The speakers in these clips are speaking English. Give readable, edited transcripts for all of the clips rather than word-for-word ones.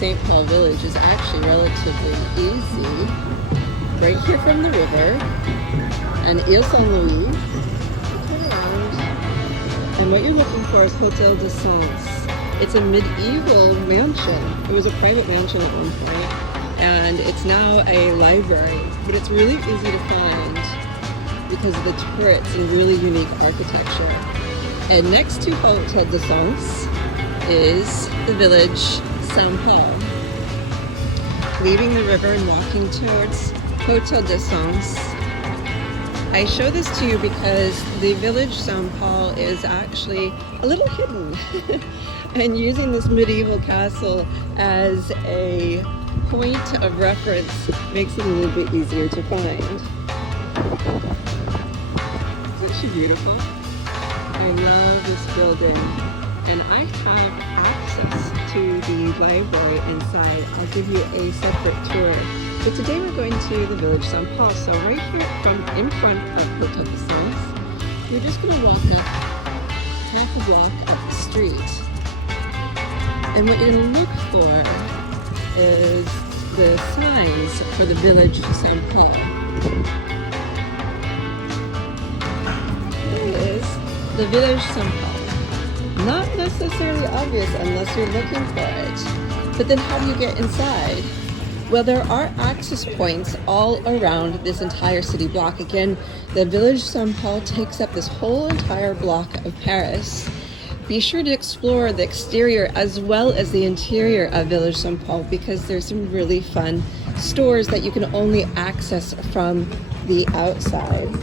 St. Paul Village is actually relatively easy. Right here from the river, and Ile Saint-Louis. And what you're looking for is Hotel de Sens. It's a medieval mansion. It was a private mansion at one point, and it's now a library. But it's really easy to find because of the turrets and really unique architecture. And next to Hotel de Sens is the village Saint Paul. Leaving the river and walking towards Hotel de Sens. I show this to you because the village Saint Paul is actually a little hidden. And using this medieval castle as a point of reference makes it a little bit easier to find. Isn't she beautiful? I love this building. And I have access to the library inside. I'll give you a separate tour. But today we're going to the village Saint Paul. So right here in front of Hotel de Sens, you're just going to walk up half a block up the street. And what you're going to look for is the signs for the village Saint Paul. There it is, the village Saint Paul. Not necessarily obvious unless you're looking for it. But then how do you get inside? Well, there are access points all around this entire city block. Again, the village Saint Paul takes up this whole entire block of Paris. Be sure to explore the exterior as well as the interior of Village Saint Paul because there's some really fun stores that you can only access from the outside.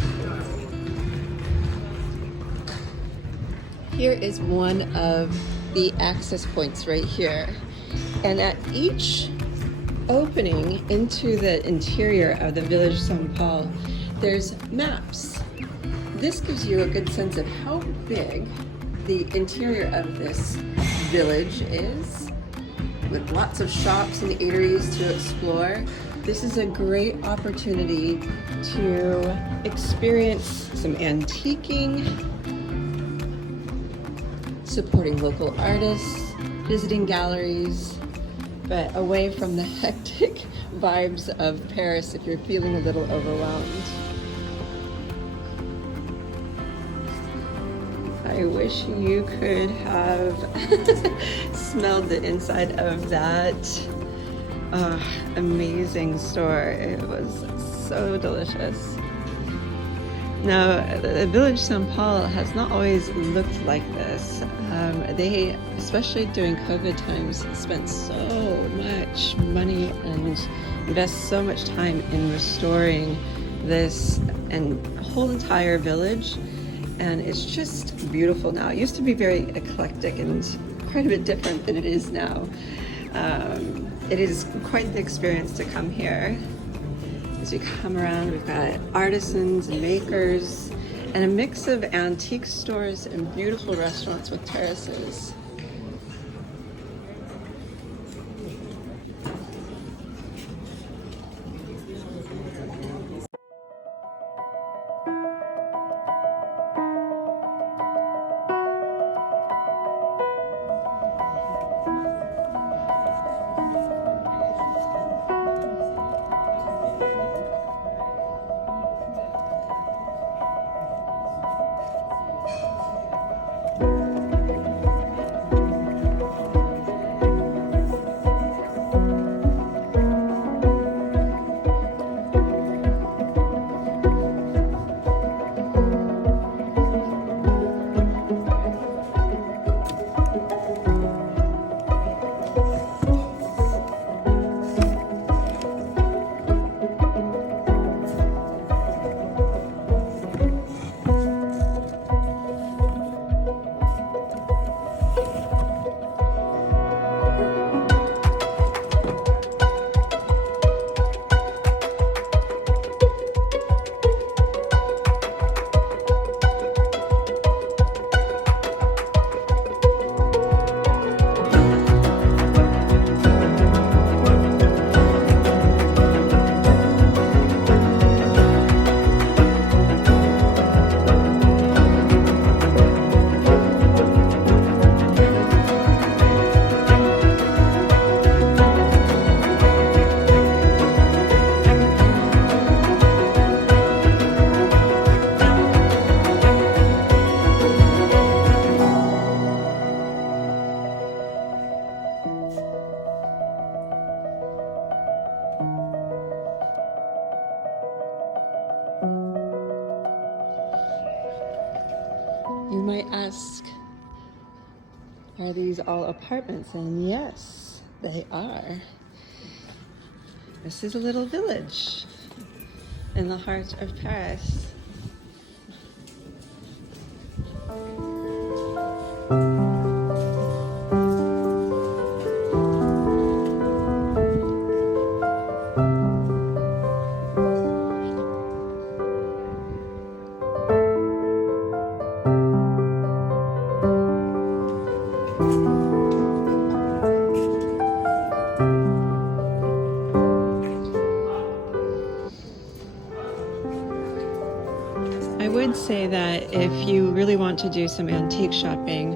Here is one of the access points right here. And at each opening into the interior of the Village Saint Paul, there's maps. This gives you a good sense of how big the interior of this village is, with lots of shops and eateries to explore. This is a great opportunity to experience some antiquing, supporting local artists, visiting galleries, but away from the hectic vibes of Paris if you're feeling a little overwhelmed. I wish you could have smelled the inside of that amazing store. It was so delicious. Now, the Village Saint Paul has not always looked like this. They, especially during COVID times, spent so much money and invest so much time in restoring this and whole entire village. And it's just beautiful now. It used to be very eclectic and quite a bit different than it is now. It is quite the experience to come here. As you come around, we've got artisans and makers and a mix of antique stores and beautiful restaurants with terraces. You might ask, are these all apartments? And yes, they are. This is a little village in the heart of Paris. I would say that if you really want to do some antique shopping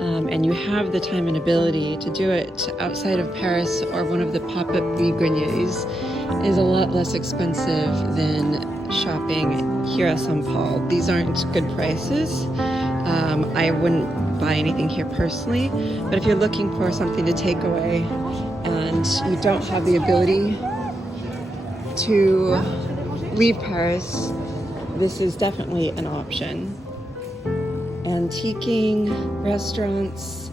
and you have the time and ability to do it outside of Paris or one of the pop-up greniers, is a lot less expensive than shopping here at St. Paul. These aren't good prices. I wouldn't buy anything here personally, but if you're looking for something to take away and you don't have the ability to leave Paris, this is definitely an option. Antiquing, restaurants,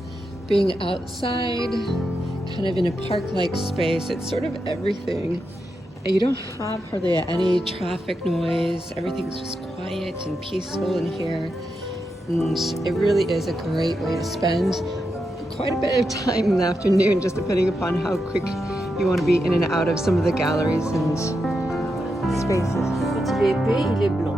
being outside, kind of in a park-like space, it's sort of everything. You don't have hardly any traffic noise, everything's just quiet and peaceful in here. And it really is a great way to spend quite a bit of time in the afternoon, just depending upon how quick you want to be in and out of some of the galleries and spaces. Quand il est épais, il est blanc.